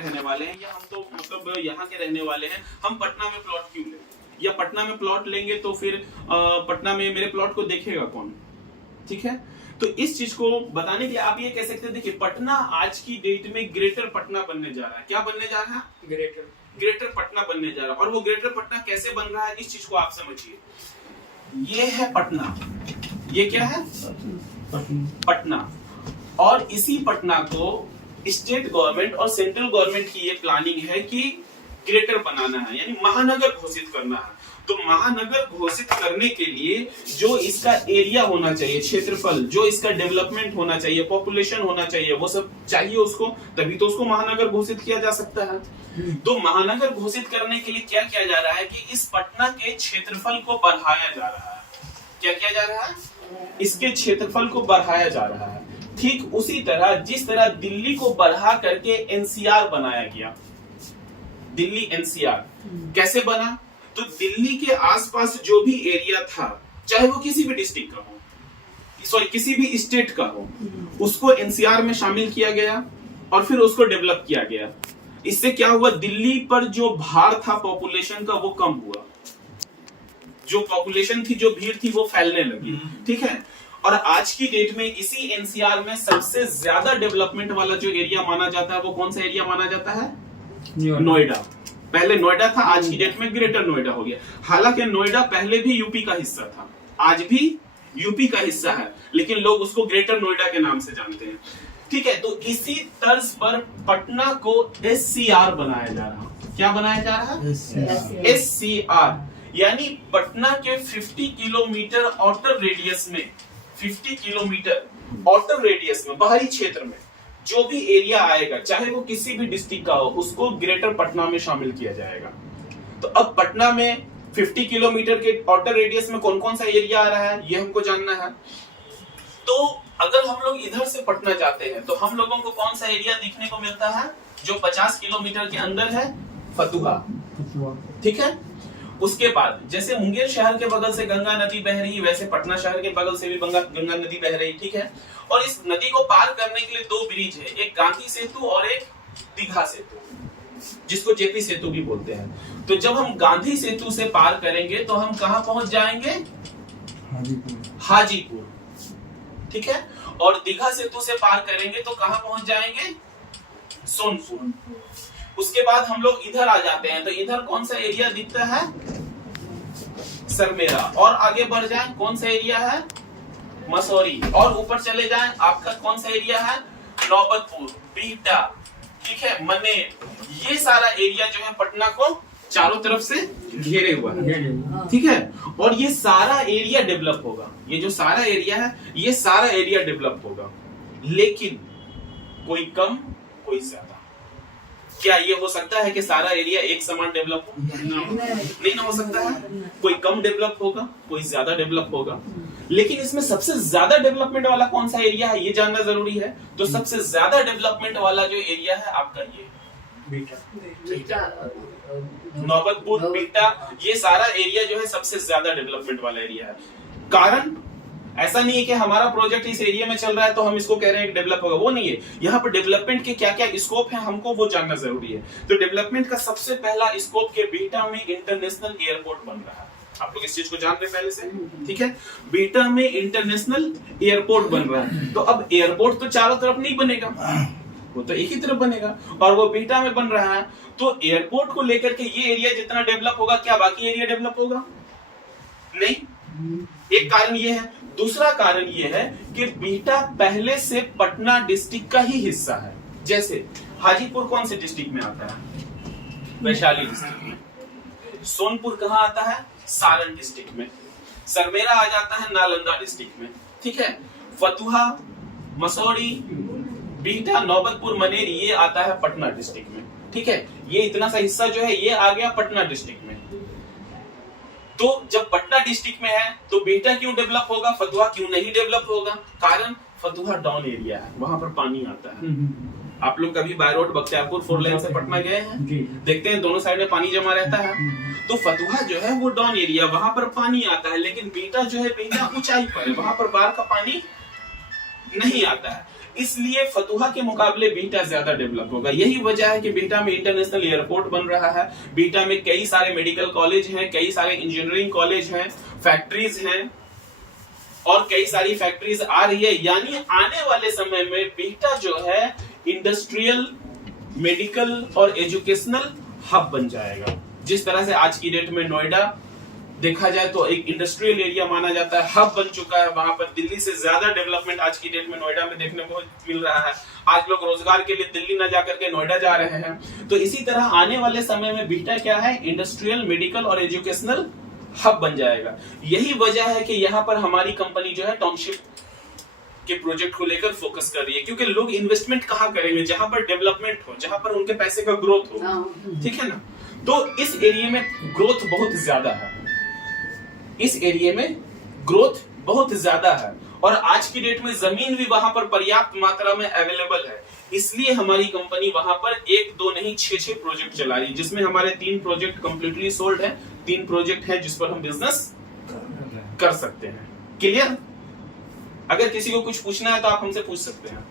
के रहने वाले हैं, या हम तो मतलब यहाँ के रहने वाले हैं, हम पटना में प्लॉट क्यों लें, या पटना में प्लॉट लेंगे तो फिर पटना में मेरे प्लॉट को देखेगा कौन। ठीक है, तो इस चीज को बताने के लिए आप ये कह सकते हैं, देखिए पटना आज की डेट में ग्रेटर पटना बनने जा रहा है। क्या बनने जा रहा है? ग्रेटर पटना बनने जा रहा है। और वो ग्रेटर पटना कैसे बन रहा है, इस चीज को आप समझिए। ये है पटना, ये क्या है? पटना। और इसी पटना को स्टेट गवर्नमेंट और सेंट्रल गवर्नमेंट की ये प्लानिंग है कि ग्रेटर बनाना है, यानी महानगर घोषित करना है। तो महानगर घोषित करने के लिए जो इसका एरिया होना चाहिए, क्षेत्रफल, जो इसका डेवलपमेंट होना चाहिए, पॉपुलेशन होना चाहिए, वो सब चाहिए उसको, तभी तो उसको महानगर घोषित किया जा सकता है। तो महानगर घोषित करने के लिए क्या किया जा रहा है कि इस पटना के क्षेत्रफल को बढ़ाया जा रहा है। क्या किया जा रहा है? इसके क्षेत्रफल को बढ़ाया जा रहा है। ठीक उसी तरह जिस तरह दिल्ली को बढ़ा करके एनसीआर बनाया गया। दिल्ली एनसीआर कैसे बना? तो दिल्ली के आसपास जो भी एरिया था, चाहे वो किसी भी डिस्ट्रिक्ट का हो, सॉरी किसी भी स्टेट का हो, उसको एनसीआर में शामिल किया गया और फिर उसको डेवलप किया गया। इससे क्या हुआ? दिल्ली पर जो भार था पॉपुलेशन का, वो कम हुआ। जो पॉपुलेशन थी, जो भीड़ थी, वो फैलने लगी। ठीक है, और आज की डेट में इसी एनसीआर में सबसे ज्यादा डेवलपमेंट वाला जो एरिया माना जाता है, वो कौन सा एरिया माना जाता है? नोएडा। पहले नोएडा था, आज की डेट में ग्रेटर नोएडा हो गया। हालांकि नोएडा पहले भी यूपी का हिस्सा था, आज भी यूपी का हिस्सा है, लेकिन लोग उसको ग्रेटर नोएडा के नाम से जानते हैं। ठीक है, तो इसी तर्ज पर पटना को एससीआर बनाया जा रहा है। क्या बनाया जा रहा है? एससीआर, यानी पटना के 50 किलोमीटर आउटर रेडियस में, 50 किलोमीटर आउटर रेडियस में, बाहरी क्षेत्र में जो भी एरिया आएगा, चाहे वो किसी भी डिस्ट्रिक्ट का हो, उसको ग्रेटर पटना में शामिल किया जाएगा। तो अब पटना में 50 किलोमीटर के आउटर रेडियस में कौन कौन सा एरिया आ रहा है, ये हमको जानना है। तो अगर हम लोग इधर से पटना जाते हैं तो हम लोगों को कौन सा एरिया दिखने को मिलता है? जो 50 किलोमीटर के अंदर है, फतुहा। ठीक है, उसके बाद जैसे मुंगेर शहर के बगल से गंगा नदी बह रही, वैसे पटना शहर के बगल से भी गंगा नदी बह रही। ठीक है, और इस नदी को पार करने के लिए दो ब्रिज है, एक गांधी सेतु और एक दीघा सेतु, जिसको जेपी सेतु भी बोलते हैं। तो जब हम गांधी सेतु से पार करेंगे तो हम कहां पहुंच जाएंगे? हाजीपुर। ठीक है, और दीघा सेतु से पार करेंगे तो कहां पहुंच जाएंगे? सोनपुर। उसके बाद हम लोग इधर आ जाते हैं, तो इधर कौन सा एरिया दिखता है? सरमेरा। और आगे बढ़ जाए, कौन सा एरिया है? मसौरी। और ऊपर चले जाए, आपका कौन सा एरिया है? नौबतपुर, बिहटा, ठीक है, मनेर। ये सारा एरिया जो है पटना को चारों तरफ से घेरे हुआ है। ठीक है, और ये सारा एरिया डेवलप होगा। ये जो सारा एरिया है, ये सारा एरिया डेवलप होगा, लेकिन कोई कम, कोई ज्यादा। क्या ये हो सकता है कि सारा एरिया एक समान डेवलप हो? नहीं ना हो सकता है। कोई कम डेवलप होगा, कोई ज्यादा डेवलप होगा। लेकिन इसमें सबसे ज्यादा डेवलपमेंट वाला कौन सा एरिया है, ये जानना जरूरी है। तो सबसे ज्यादा डेवलपमेंट वाला जो एरिया है आपका ये नौबतपुर, बिहटा, ये सारा एरिया जो है सबसे ज्यादा डेवलपमेंट वाला एरिया है। कारण ऐसा नहीं है कि हमारा प्रोजेक्ट इस एरिया में चल रहा है तो हम इसको कह रहे हैं डेवलप होगा, वो नहीं है। यहाँ पर डेवलपमेंट के क्या क्या स्कोप है, हमको वो जानना जरूरी है। तो डेवलपमेंट का सबसे पहला स्कोप के बिहटा में इंटरनेशनल एयरपोर्ट बन रहा है। आप लोग इस चीज को जान रहे पहले से, ठीक है। बिहटा में इंटरनेशनल एयरपोर्ट बन रहा है। तो अब एयरपोर्ट तो चारों तरफ नहीं बनेगा, वो तो एक ही तरफ बनेगा, और वो बिहटा में बन रहा है। तो एयरपोर्ट को लेकर के ये एरिया जितना डेवलप होगा, क्या बाकी एरिया डेवलप होगा? नहीं। एक कारण ये है। दूसरा कारण ये है कि बिहटा पहले से पटना डिस्ट्रिक्ट का ही हिस्सा है। जैसे हाजीपुर कौन से डिस्ट्रिक्ट में आता है? वैशाली डिस्ट्रिक्ट में। सोनपुर कहाँ आता है? सारण डिस्ट्रिक्ट में। सरमेरा आ जाता है नालंदा डिस्ट्रिक्ट में, ठीक है। फतुहा, मसौरी, बिहटा, नौबतपुर, मनेर ये आता है पटना डिस्ट्रिक्ट में, ठीक है। ये इतना सा हिस्सा जो है ये आ गया पटना डिस्ट्रिक्ट में। तो जब पटना डिस्ट्रिक्ट में है तो बिहटा क्यों डेवलप होगा, फतुहा क्यों नहीं डेवलप होगा? कारण फतुहा डाउन एरिया है, वहां पर पानी आता है। आप लोग कभी बाय रोड बख्तियारपुर 4 लेन से पटना गए हैं? देखते हैं दोनों साइड में पानी जमा रहता है। तो फतुहा जो है वो डाउन एरिया, वहां पर पानी आता है। लेकिन बिहटा जो है, बिहटा ऊंचाई पर है, वहां पर बाढ़ का पानी नहीं आता है। इसलिए फतुहा के मुकाबले बीटा ज्यादा डेवलप होगा। यही वजह है कि बीटा में इंटरनेशनल एयरपोर्ट बन रहा है, बीटा में कई सारे मेडिकल कॉलेज हैं, कई सारे इंजीनियरिंग कॉलेज हैं, फैक्ट्रीज हैं और कई सारी फैक्ट्रीज आ रही है। यानी आने वाले समय में बीटा जो है इंडस्ट्रियल, मेडिकल और एजुकेशनल हब बन जाएगा। जिस तरह से आज की डेट में नोएडा देखा जाए तो एक इंडस्ट्रियल एरिया माना जाता है, हब बन चुका है। वहां पर दिल्ली से ज्यादा डेवलपमेंट आज की डेट में नोएडा में देखने को मिल रहा है। आज लोग रोजगार के लिए दिल्ली न जाकर के नोएडा जा रहे हैं। तो इसी तरह आने वाले समय में बीटा क्या है, इंडस्ट्रियल, मेडिकल और एजुकेशनल हब बन जाएगा। यही वजह है कि यहाँ पर हमारी कंपनी जो है टाउनशिप के प्रोजेक्ट को लेकर फोकस कर रही है, क्योंकि लोग इन्वेस्टमेंट कहाँ करेंगे, जहां पर डेवलपमेंट हो, जहां पर उनके पैसे का ग्रोथ हो, ठीक है ना। तो इस एरिया में ग्रोथ बहुत ज्यादा है, इस एरिया में ग्रोथ बहुत ज्यादा है और आज की डेट में जमीन भी वहां पर पर्याप्त मात्रा में अवेलेबल है। इसलिए हमारी कंपनी वहां पर 1, 2 नहीं 6 प्रोजेक्ट चला रही है, जिसमें हमारे 3 प्रोजेक्ट कंप्लीटली सोल्ड है, 3 प्रोजेक्ट है जिस पर हम बिजनेस कर सकते हैं। क्लियर? अगर किसी को कुछ पूछना है तो आप हमसे पूछ सकते हैं।